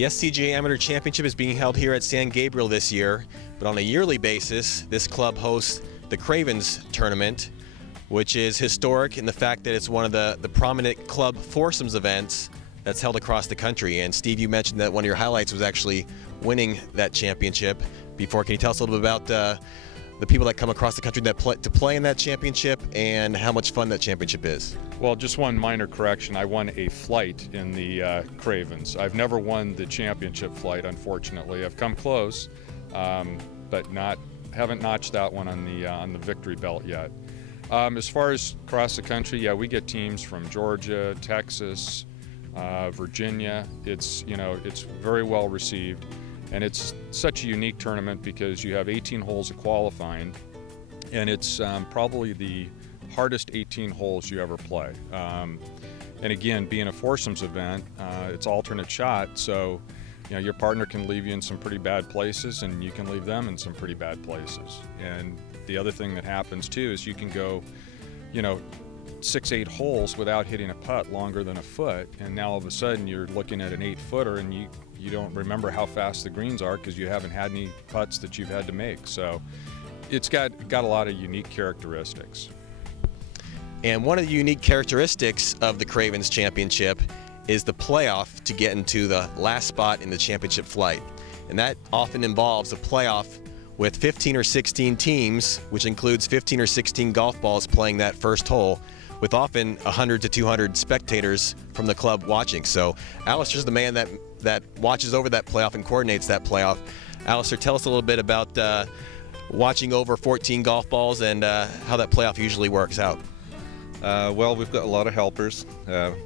The SCGA Amateur Championship is being held here at San Gabriel this year, but on a yearly basis, this club hosts the Cravens tournament, which is historic in the fact that it's one of the prominent club foursomes events that's held across the country. And Steve, you mentioned that one of your highlights was actually winning that championship. Before, can you tell us a little bit about the people that come across the country to play in that championship and how much fun that championship is? Well, just one minor correction. I won a flight in the Cravens. I've never won the championship flight, unfortunately. I've come close, but haven't notched that one on the victory belt yet. As far as across the country, yeah, we get teams from Georgia, Texas, Virginia. It's very well received. And it's such a unique tournament because you have 18 holes of qualifying, and it's probably the hardest 18 holes you ever play. And again, being a foursomes event, it's alternate shot, so your partner can leave you in some pretty bad places, and you can leave them in some pretty bad places. And the other thing that happens too is you can go, 6-8 holes without hitting a putt longer than a foot, and now all of a sudden you're looking at an 8-footer and you don't remember how fast the greens are because you haven't had any putts that you've had to make. So it's got a lot of unique characteristics. And one of the unique characteristics of the Cravens Championship is the playoff to get into the last spot in the championship flight. And that often involves a playoff with 15 or 16 teams, which includes 15 or 16 golf balls playing that first hole, with often 100 to 200 spectators from the club watching. So Alistair's the man that watches over that playoff and coordinates that playoff. Alistair, tell us a little bit about watching over 14 golf balls and how that playoff usually works out. Well, we've got a lot of helpers.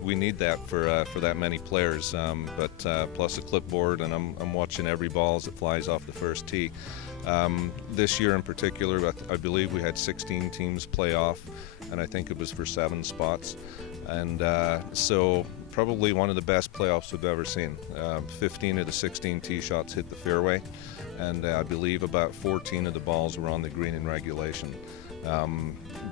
We need that for that many players, but plus a clipboard, and I'm watching every ball as it flies off the first tee. This year in particular, I believe we had 16 teams play off, and I think it was for 7 spots. And so probably one of the best playoffs we've ever seen. 15 of the 16 tee shots hit the fairway, and I believe about 14 of the balls were on the green in regulation.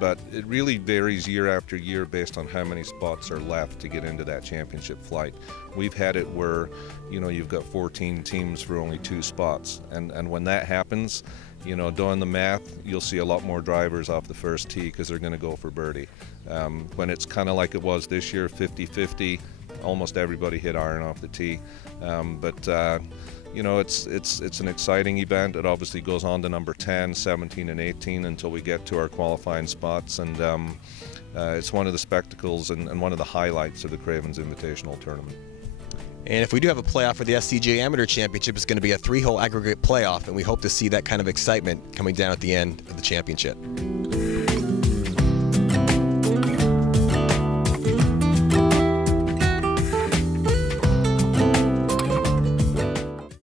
But it really varies year after year based on how many spots are left to get into that championship flight. We've had it where, you've got 14 teams for only 2 spots. And when that happens, doing the math, you'll see a lot more drivers off the first tee because they're going to go for birdie. When it's kind of like it was this year, 50-50, almost everybody hit iron off the tee. It's an exciting event. It obviously goes on to number 10, 17, and 18 until we get to our qualifying spots, and it's one of the spectacles and one of the highlights of the Cravens Invitational Tournament. And if we do have a playoff for the SCGA Amateur Championship, it's going to be a 3-hole aggregate playoff, and we hope to see that kind of excitement coming down at the end of the championship.